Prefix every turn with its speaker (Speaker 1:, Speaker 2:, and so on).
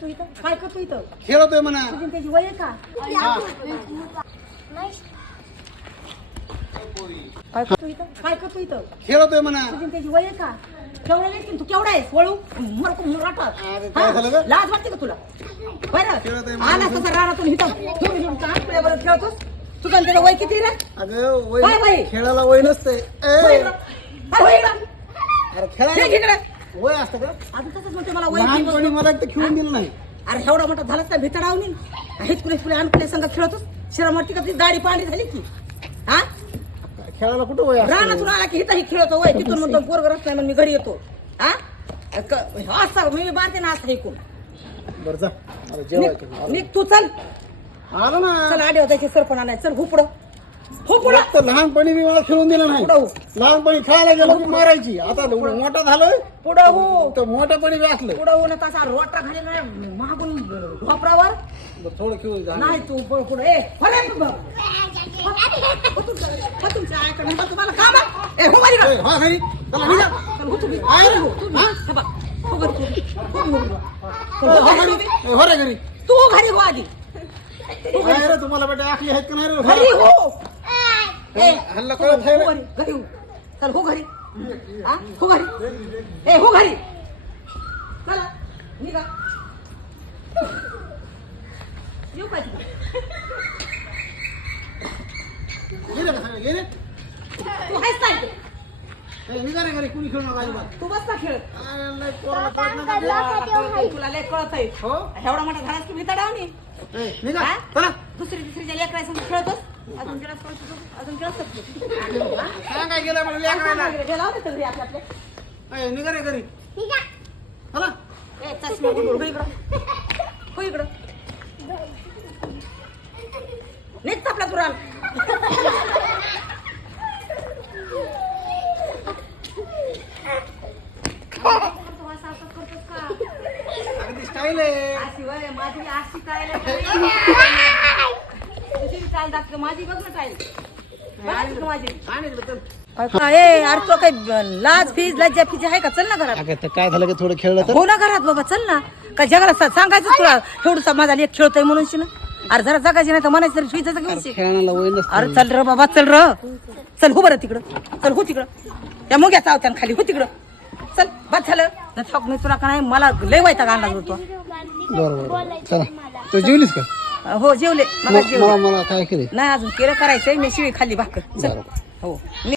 Speaker 1: तू इथं? काय करतो इथं?
Speaker 2: खेळतोय म्हणा.
Speaker 1: त्याची वय आहे का? काय करतो इथं? काय करतो इथं?
Speaker 2: खेळतोय म्हणा.
Speaker 1: त्याची वय आहे का? केवढा नाही तू केवढा आहेस? वळू? मरको मुराटात
Speaker 2: अरे काय झालं गं?
Speaker 1: लाज वाटते का तुला?
Speaker 2: खेळत आहे
Speaker 1: बरं
Speaker 2: म्हणून.
Speaker 1: आला तसा रानातून इथं. घेऊन का खेळतोस? तुझं त्याचं वय किती रे?
Speaker 2: अगं
Speaker 1: काय
Speaker 2: वय? खेळायला वय
Speaker 1: इकडं. इकडं?
Speaker 2: अरे
Speaker 1: हे
Speaker 2: खेळायला
Speaker 1: इकडं.
Speaker 2: वय असतं का?
Speaker 1: अजून तसंच म्हणते मला वय
Speaker 2: लहानपणी मला एकटं खेळून दिलं नाही.
Speaker 1: अरे एवढा मोठा झालाच का भितडावनी हेच पुढे पुढे आणपुढे संघ खेळतोस? शरम वाटते का तुझी दाढी पांढरी झाली की? हा?
Speaker 2: खेळायला कुठं वय असतं?
Speaker 1: रानातून आला की इथं खेळतो वय. तिथून म्हणतो पोरग रस नाही म्हणून मी घरी येतो. हा? क- असं मी बांधते ना असं ऐकून.
Speaker 2: बरं जा. अरे जेवायचं
Speaker 1: निघ तू चल.
Speaker 2: आलं ना.
Speaker 1: चल आडी होता सरपण आणाय चल हो पुढं हो पुढं.
Speaker 2: लहानपणी मी मला खेळून दिलं नाही.
Speaker 1: पुढं हो.
Speaker 2: लहानपणी खेळायला गेलो की मारायची. आता मोठा झालोय
Speaker 1: पुढं हो.
Speaker 2: तर मोठ्यापणी बी असलं.
Speaker 1: पुढं हो ना तसा रोटा घालेला महागून वापरावर
Speaker 2: बरं, थोडं खेळू द्या.
Speaker 1: नाही तू पुढं पुढं. ए. हो तुमच्या हो आईकडे हो तुम्हाला काम आहे? ए हो माझी
Speaker 2: ए, हा घरी. चला निघा
Speaker 1: चल हो. हो? हा बघ. हो घरी तू. हो घरी.
Speaker 2: ए, हो घरी ए, हो रे घरी.
Speaker 1: तू घरी हो आधी.
Speaker 2: काय रे तुम्हाला बेटा आखली आहेत का नाही रे?
Speaker 1: घरी हो.
Speaker 2: हल्ला
Speaker 1: हो,
Speaker 2: आहे
Speaker 1: हो. घरी हो. चल हो घरी हा हो घरी ए हो घरी चला निघा येऊ का तिकडे?
Speaker 2: गेले का सगळे? गेले
Speaker 1: तू आहेस काय इथे?
Speaker 2: ए, निघा रे घरी कुणी खेळू नका अजिबात
Speaker 1: तू बस ना खेळ
Speaker 2: अरे, लय पोराला कळत नाही का?
Speaker 1: तुला लय कळत आहे
Speaker 2: हो
Speaker 1: एवढा मोठा झालास की भीता डावणी
Speaker 2: ए, निघा
Speaker 1: हा?
Speaker 2: चला
Speaker 1: दुसरी दुसरीच्या लेकरासंग खेळतोस अजून खेळत अजून
Speaker 2: काय काय गेलं मला लेकराला?
Speaker 1: गेला होता घरी आपल्या आपल्या
Speaker 2: ए, निघा रे घरी. चला
Speaker 1: ए चष्मा गुंडूर हो इकडं. हो इकडं. नीट आपला
Speaker 2: अगदी स्टाईल आहे.
Speaker 1: अशी वय माझी अशी काय तुझी दाखव माझी बघ ना. ए अरे तो काही लाज फीज लज्जा फीज आहे का? चल ना घरात.
Speaker 2: अगं तर काय झालं की थोडं खेळलं तर?
Speaker 1: हो ना घरात बाबा चल ना. काय जगाला सा- सांगायचं तुला? एवढसा माझा लेख खेळतोय म्हणून शी ना अरे जरा जगायची नाही तर म्हणायचं तरी सुईचं घेऊन शिक.
Speaker 2: खेळण्याला वय नसतं.
Speaker 1: अरे चल र बाबा चल र. चल हो बरं तिकडं. चल हो तिकडं. त्या मुग्या चावत्यान खाली हो तिकडं. चल बस झालं. न थक मी तुला का नाही मला लय वायता गाणला होतो
Speaker 2: बरोबर चला. तू जेवलीस का?
Speaker 1: हो जेवले. मला जेवले.
Speaker 2: मला मला काय केले
Speaker 1: नाही अजून केलं करायचंय मी शिवी खाल्ली भाकर. चल.
Speaker 2: बरोबर.
Speaker 1: हो.